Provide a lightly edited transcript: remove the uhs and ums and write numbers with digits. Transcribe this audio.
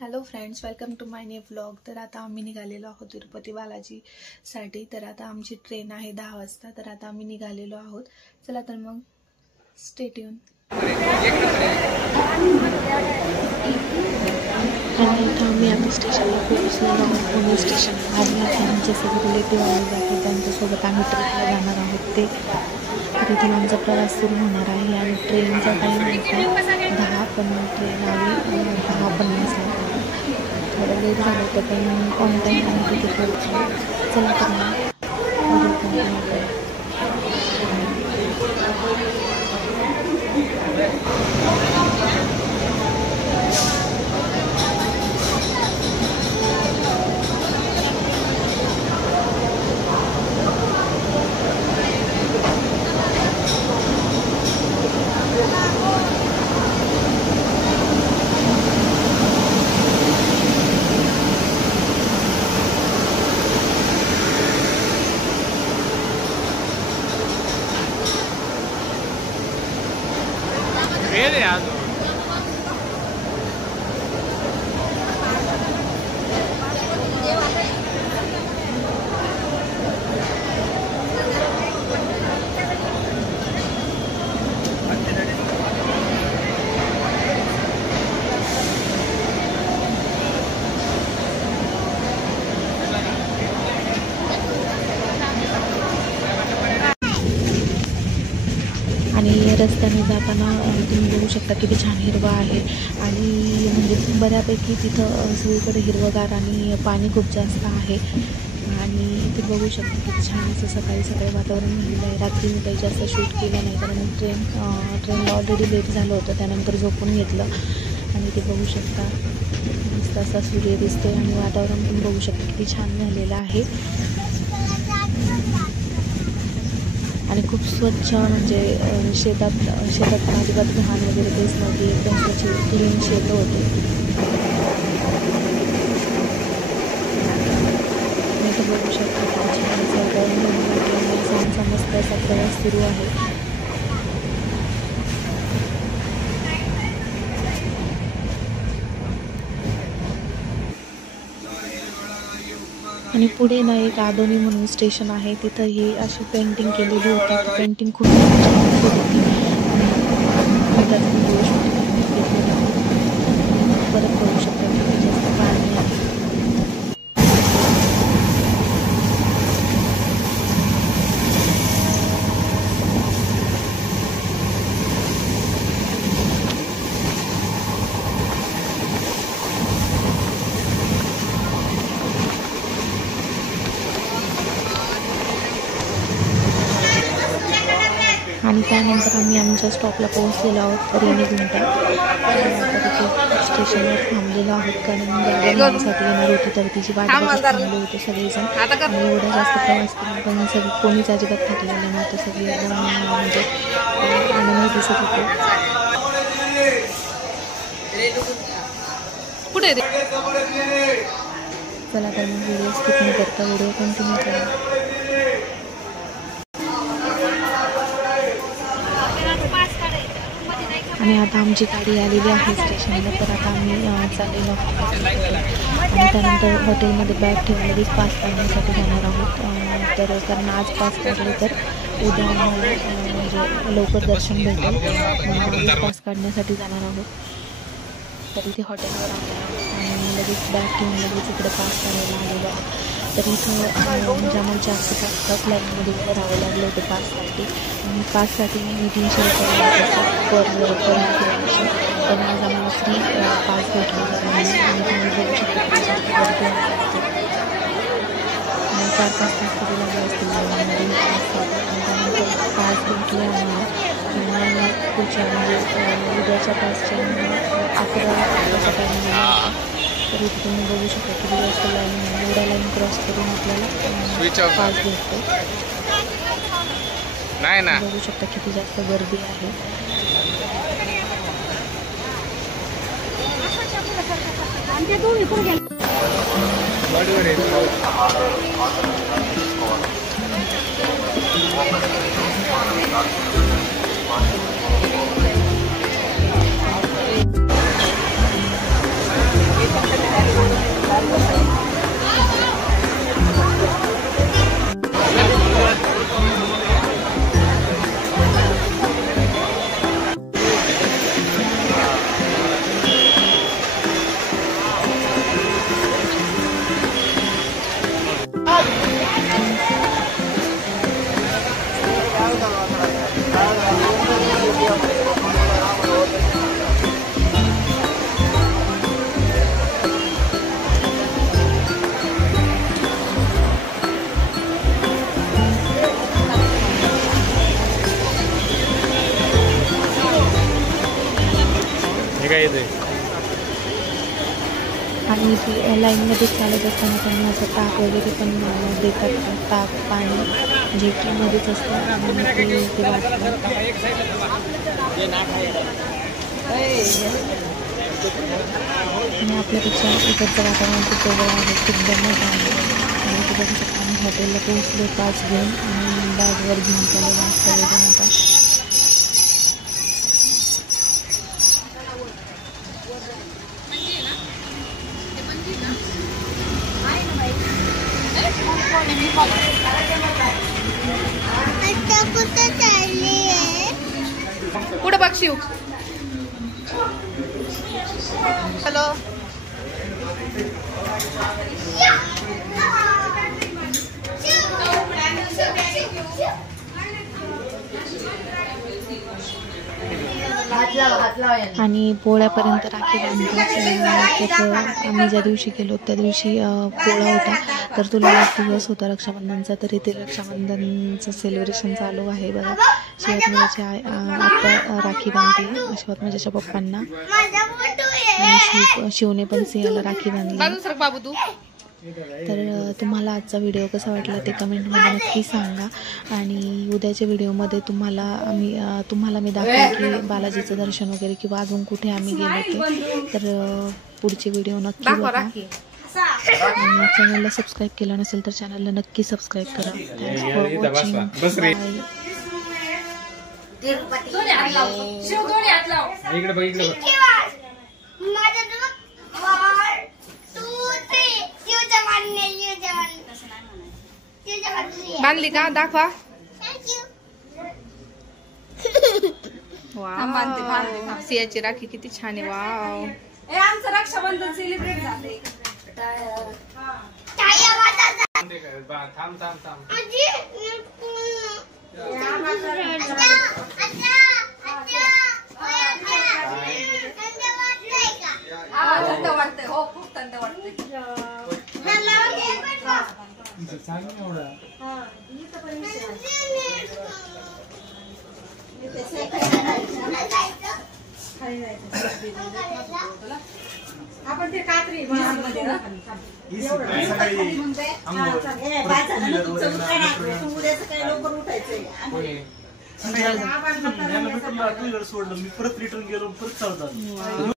Hello friends, welcome to my new vlog. तर आता आम्ही निघालेलो आहोत तिरुपती बालाजीसाठी। तर आता आमची ट्रेन आहे 10 वाजता। तर आता आम्ही निघालेलो आहोत। चला तर मग स्टे ट्यून। आणि आता आम्ही आता स्टेशनला पोहोचलेलो आहोत, पुणे स्टेशनला। आणि आता आमचे सगळे रिलेटिव्ह आलेले आहेत, त्यांच्यासोबत आम्ही ट्रेनला जाणार आहोत। ते तर इथून आमचा प्रवास सुरू होणार आहे। आणि ट्रेनचा टाईम होता 10, पण ट्रेन आली 10:50ला। थोडं लेट झालं होतं, पण ऑन टाईम आम्ही तिथे पोहोचलो। चला तर मग व्हिडिओ कंटिन्यू करूया। आणि रस्त्याने जाताना तुम्ही बघू शकता किती छान हिरवा आहे। आणि म्हणजे बऱ्यापैकी तिथं सगळीकडे हिरवगार आणि पाणी खूप जास्त आहे। आणि इथे बघू शकता किती छान असं सकाळी सकाळी वातावरण झालेलं आहे। रात्री मी काही जास्त शूट केलं नाही, कारण ट्रेनला ऑलरेडी लेट झालं होतं, त्यानंतर झोपून घेतलं। आणि ते बघू शकता मस्त असा सूर्य दिसतोय आणि वातावरण पण बघू शकता किती छान झालेलं आहे। आणि खूप स्वच्छ, म्हणजे शेतात पण अजिबात घाण वगैरे काहीच नव्हती, एकदम स्वच्छ क्लीन शेतं होते। आणि ते बघू शकता किती छान असं मस्त असा प्रवास सुरू आहे। आणि पुढे ना एक आदोनी म्हणून स्टेशन आहे, तिथं ही अशी पेंटिंग केलेली होती। ती पेंटिंग खूप छान होती। परत बघू शकता किती जास्त पाणी आहे। आणि त्यानंतर आम्ही आमच्या स्टॉपला पोहोचलेलो आहोत, रेणीगुंटा। स्टेशनवर थांबलेलो आहोत, कारण गाडी घेण्यासाठी येणार होती, तर तिची वाट बघत थांबले होते सगळेजण। आणि एवढा जास्त प्रवास करून पण कोणीच अजिबात थकलेलं नव्हतं, सगळे एकदम म्हणजे आनंदी दिसत होते। चला तर मग व्हिडिओ स्किप न करता व्हिडिओ कंटिन्यू करा। आणि आता आमची गाडी आलेली आहे स्टेशनला, तर आता आम्ही चाललेलो आहोत। आणि त्यानंतर हॉटेलमध्ये बॅग ठेवून लगेच पास काढण्यासाठी जाणार आहोत। तर कारण आज पास काढले तर उद्या आम्हाला म्हणजे लवकर दर्शन भेटेल, म्हणून पास काढण्यासाठी जाणार आहोत। तर इथे हॉटेलवर आलेलो आहोत आणि लगेच बॅग ठेवून लगेच इकडे पास काढायला आलेलो आहोत। तर इथं म्हणजे आम्हाला जास्त तास लाईनमध्ये उभं राहावं लागलं होतं पाससाठी। आणि पाससाठी मी 300 रुपये पर किलोमीटर, पण आज आम्हाला फ्री पास भेटलेला आहे। आणि तुम्ही बघू शकता किती जास्त गर्दी आहे। आणि 4-5 तास तरी लागले असतील लाईनमध्ये पाससाठी। आणि त्यानंतर पास भेटले आम्हाला। आणि पुढच्या म्हणजे उद्याच्या पासच्या 11 वाजता टाईम दिला होता। तर इथे तुम्ही बघू शकता किती जास्त लाईन, एवढ्या लाईन क्रॉस करून आपल्याला पास भेटतो। बघू शकता किती जास्त गर्दी आहे। आणि ती लाईनमध्ये चालत असताना त्यांनी असं ताक वगैरे पण देतात, ताक पाणी जे फ्रीमध्येच असतं आणि ते वाटतं. आणि आपल्यापेक्षा इकडचं वातावरण खूप वेगळं आहे, खूप दमट आहे. आणि ते बघू शकता आम्ही हॉटेलला पोहोचलो पाच घेऊन आणि बॅगवर घेऊन चालू वाजता वगैरे आता. पुढे बघ शिव. हॅलो. आणि पोळ्यापर्यंत राखी बांधतात. तर आम्ही ज्या दिवशी गेलो त्या दिवशी पोळा होता, तर तो लास्ट दिवस होता रक्षाबंधनचा. तर इथे रक्षाबंधनचं सेलिब्रेशन चालू आहे बघा. शिवात माझ्याची आता राखी बांधते शिवात माझ्याच्या पप्पांना, आणि शिवने पण सिंहाला राखी बांधली. बाबू तू. तर तुम्हाला आजचा व्हिडिओ कसा वाटला ते कमेंटमध्ये नक्की सांगा. आणि उद्याच्या व्हिडिओमध्ये तुम्हाला मी दाखवेन की बालाजीचं दर्शन वगैरे किंवा अजून कुठे आम्ही गेलो ते. तर पुढचे व्हिडिओ नक्की बघा. आणि चॅनलला सबस्क्राईब केलं नसेल तर चॅनलला नक्की सबस्क्राईब करा. Thanks for watching. बांधली का दाखवा. वाव, सियाची राखी किती छान आहे. वाव, आमचं रक्षाबंधन सेलिब्रेट झाले. थंड वाटतंय. हो, खूप थंड वाटतंय. आपण ते कात्री लवकर उठायचंय. सोडलं मी परत रिटर्न गेलो, परत चालतात.